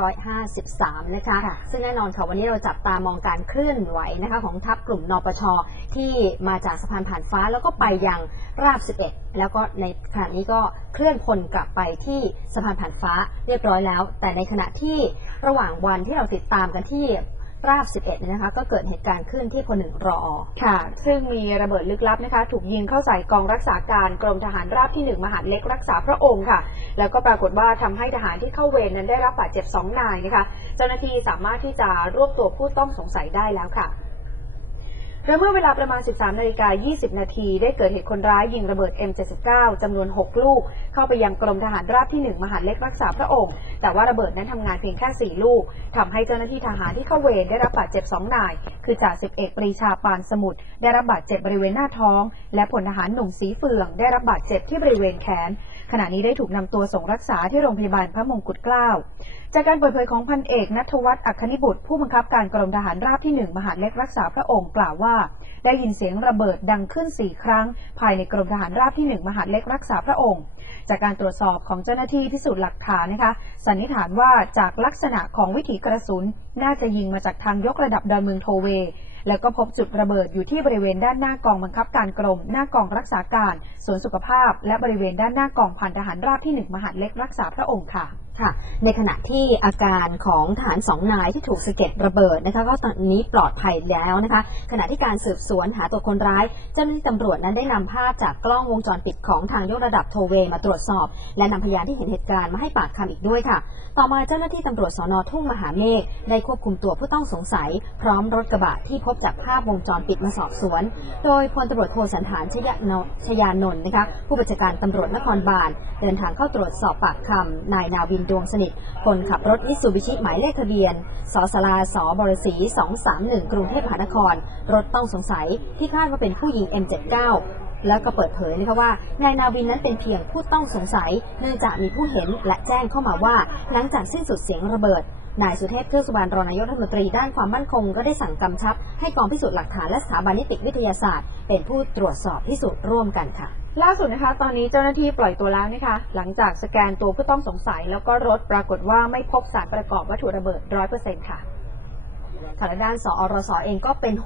2553 นะคะค่ะซึ่งแน่นอนค่ะวันนี้เราจับตามองการเคลื่อนไหวนะคะของทัพกลุ่มนปช ที่มาจากสะพานผ่านฟ้าแล้วก็ไปยังราบ 11 แล้วก็ในขณะนี้ก็เคลื่อนพลกลับไปที่สะพานผ่านฟ้าเรียบร้อยแล้ว แต่ในขณะที่ระหว่างวันที่เราติดตามกันที่ ราบ 11เนี่ยนะคะก็เกิดเหตุการณ์ขึ้นที่พลหนึ่งรอค่ะ ซึ่งมีระเบิดลึกลับนะคะ ถูกยิงเข้าใส่กองรักษาการกรมทหารราบที่หนึ่งมหาดเล็กรักษาพระองค์ค่ะ แล้วก็ปรากฏว่าทำให้ทหารที่เข้าเวรนั้นได้รับบาดเจ็บสองนายนะคะ เจ้าหน้าที่สามารถที่จะรวบตัวผู้ต้องสงสัยได้แล้วค่ะ โดยเมื่อเวลาประมาณ 13นาฬิกา20 นาที ได้เกิดเหตุคนร้ายยิงระเบิด M79 จำนวน 6 ลูก เข้าไปยังกรมทหารราบที่ 1 มหาดเล็กรักษาพระองค์ แต่ว่าระเบิดนั้นทำงานเพียงแค่ 4 ลูก ทำให้เจ้าหน้าที่ทหารที่เข้าเวรได้รับบาดเจ็บ 2 นาย คือจ่าสิบเอกปรีชาปานสมุทรได้รับบาดเจ็บบริเวณหน้าท้อง และพลทหารหนุ่มสีเฟือง ได้รับบาดเจ็บที่บริเวณแขน ขณะนี้ได้ถูกนำตัวส่งรักษาที่โรงพยาบาลพระมงกุฎเกล้า จากการเปิดเผยของพันเอกนัทวัฒน์อัคคณิบุตร ผู้บังคับการกรมทหารราบที่หนึ่งมหาดเล็กรักษาพระองค์กล่าวว่า ได้ยินเสียงระเบิดดังขึ้นสี่ครั้ง ภายในกรมทหารราบที่หนึ่งมหาดเล็กรักษาพระองค์ จากการตรวจสอบของเจ้าหน้าที่พิสูจน์หลักฐานนะคะสันนิษฐานว่าจากลักษณะของวิถีกระสุนน่าจะยิงมาจากทางยกระดับดอนเมืองโทเวแล้วก็พบจุดระเบิดอยู่ที่บริเวณด้านหน้ากองบังคับการกรม หน้ากองรักษาการสวนสุขภาพ และบริเวณด้านหน้ากองพันทหารราบที่หนึ่งมหาดเล็กรักษาพระองค์ค่ะค่ะในขณะที่อาการของทหารสองนายที่ถูกสะเก็ดระเบิดนะคะก็ตอนนี้ปลอดภัยแล้วนะคะ ขณะที่การสืบสวนหาตัวคนร้าย เจ้าหน้าที่ตำรวจนั้นได้นำภาพจากกล้องวงจรปิดของทางยกระดับโทเวมาตรวจสอบ และนำพยานที่เห็นเหตุการณ์มาให้ปากคำอีกด้วยค่ะ ต่อมาเจ้าหน้าที่ตำรวจสอนอทุ่งมหาเมฆได้ควบคุมตัวผู้ต้องสงสัย พร้อมรถกระบะที่พบจากภาพวงจรปิดมาสอบสวน โดยพลตำรวจโทสันฐานชยนชยานนท์นะคะผู้บัญชาการตำรวจนครบาลเดินทางเข้าตรวจสอบปากคำนายนาวินดวงสนิท คนขับรถมิตซูบิชิหมายเลขทะเบียน สสลาสบรสี231 กรุงเทพมหานคร รถต้องสงสัยที่คาดว่าเป็นผู้หญิง M79 แล้วก็เปิดเผยนะคะว่านายนาวินนั้นเป็นเพียงผู้ต้องสงสัย เนื่องจากมีผู้เห็นและแจ้งเข้ามาว่า หลังจากสิ้นสุดเสียงระเบิด นายสุเทพเทือกสุบรรณรองนายกรัฐมนตรีด้านความมั่นคงก็ได้สั่งกำชับ ให้กองพิสูจน์หลักฐานและสถาบันนิติวิทยาศาสตร์ เป็นผู้ตรวจสอบพิสูจน์ร่วมกันค่ะ ล่าสุดนะคะ ตอนนี้เจ้าหน้าที่ปล่อยตัวแล้วนะคะหลังจากสแกนตัวผู้ต้องสงสัย แล้วก็รถปรากฏว่าไม่พบสารประกอบวัตถุระเบิดร้อยเปอร์เซ็นต์ค่ะทางด้านสอรสเองก็เป็น